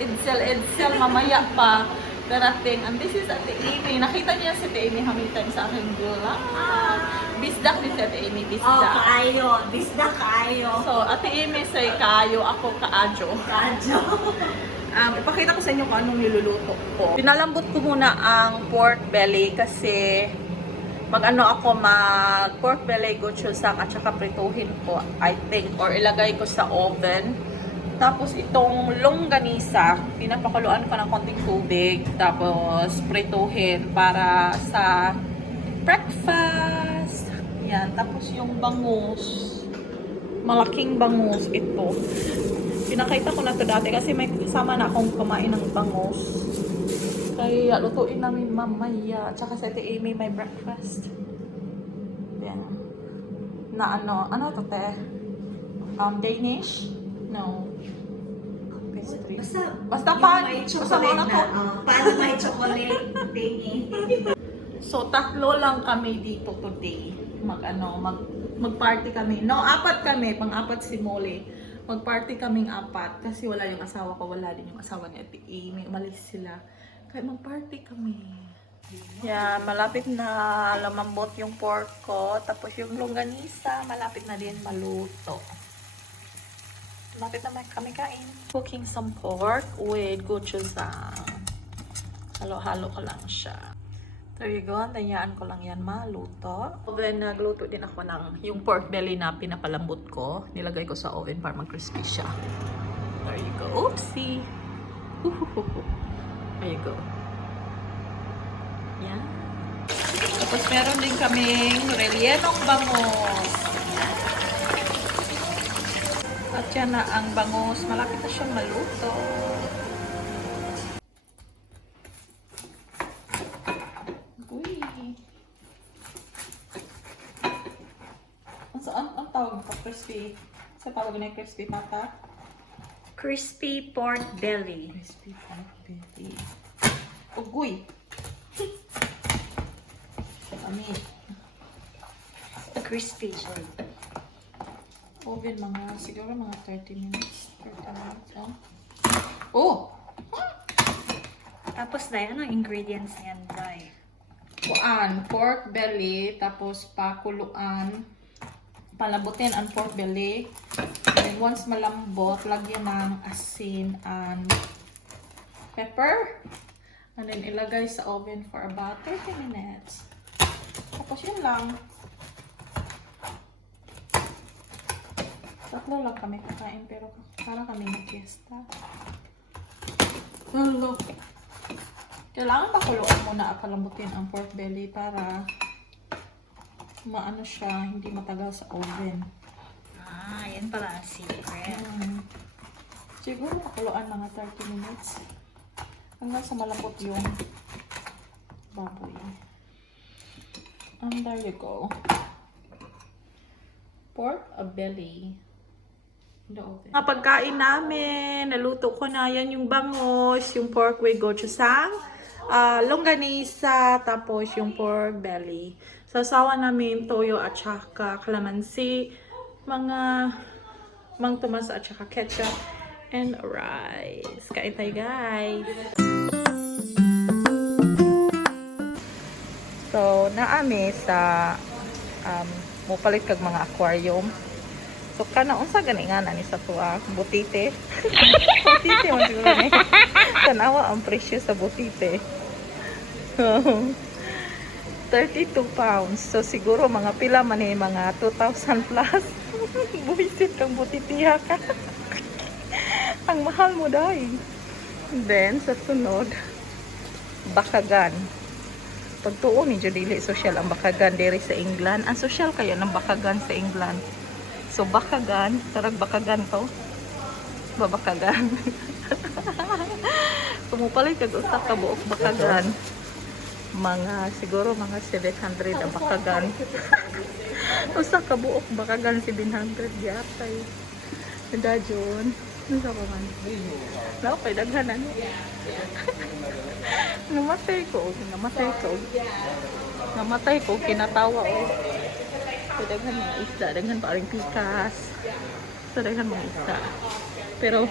Edsel, mamaya pa darating. And this is Ate Amy. Nakita niya si Ate Amy hamitan sa aking vlog. Bisdak ni si Ate Amy, bisdak. Kaayo. Bisdak kaayo. So, Ate Amy say kaayo, ako kaajo. Kaajo. Ipakita ko sa inyo kung anong niluluto ko. Pinalambot ko muna ang pork belly kasi mag pork belly, gochujang at saka prituhin ko, I think, or ilagay ko sa oven. Tapos itong longganisa, pinapakuluan ko ng konting tubig, tapos prituhin para sa breakfast. Yan, tapos yung bangus, malaking bangus ito. Pinakita ko na to dati kasi may kasama na akong kumain ng bangus. Kaya lutuin namin mamaya. Tsaka sa Ate Amy may breakfast. Yan. Na ano to te? Danish? No. Pastry. Basta pan. May Basta chocolate na to. Paano may chocolate thingy? So tatlo lang kami dito today. Mag-party kami. No, apat kami. Pang-apat si Molly. Mag-party kaming apat kasi wala yung asawa ko, wala din yung asawa ni Ate Amy, umalis sila. Kaya mag-party kami. Yan, malapit na lumambot yung pork ko, tapos yung longganisa, malapit na din maluto. Malapit na kami kain. Cooking some pork with gochujang. Halo-halo ko lang siya. There you go, tayaan ko lang yan maluto. Then nagluto din ako ng yung pork belly na pinapalambot ko. Nilagay ko sa oven para mag-crispy siya. There you go. Oopsie! There you go. Yan. Tapos meron din kaming rellenong bangus. Yan. At yan na ang bangus. Malapit na siyang maluto. Ang tawag ko? Crispy. Sa tawag na crispy pata? Crispy pork belly. Crispy pork belly. Ugoy! Amin. Crispy, sorry. Oven siguro mga 30 minutes. 30 minutes, oh. Oh! Tapos na yan, ang ingredients niyan, Day. Pork belly, tapos pakuluan. Palabutin ang pork belly. And once malambot, lagyan ng asin and pepper. And then ilagay sa oven for about 30 minutes. Tapos yun lang. Tatlo lang kami kakain pero parang kami nag-fiesta. Hello. Kailangan pakuluan muna at palambutin ang pork belly para maano siya, hindi matagal sa oven. Yan pala ang secret. Siguro pakuluan mga 30 minutes. Hanggang sa malambot yung baboy. And there you go. Pork belly. Ang pagkain namin, naluto ko na yan yung bangus, yung pork with gochujang, longganisa, tapos yung pork belly. Sasawa namin toyo at saka kalamansi, mga mang tomas at saka ketchup, and rice. Kain tayo guys! So, naami sa mupalit kag mga aquarium. So, kana unsa gani nga ni sa tuwa? Butite. Butite mo siguro ni. Tanawa ang presyo sa butite. 32 pounds. So, siguro mga pila man eh, mga 2,000 plus. Buwisit kang butitiha ka. Ang mahal mo dahil. Then, sa sunod, bakagan. Pagtuon ni Jodili, social ang bakagan diri sa England. Ang social kayo ng bakagan sa England. So, bakagan. Tarag bakagan to. Babakagan. Pumupalit kag usa ka buok bakagan. Siguro mga 700 ang bakagan. Usa ka buok bakagan 700 yatay. Nada John. Ano pa man? Napay daghan ano. Namatay ko, kinatawa o. So, daghan mga isda, daghan pa rin pikas. So, daghan mga isda. Pero,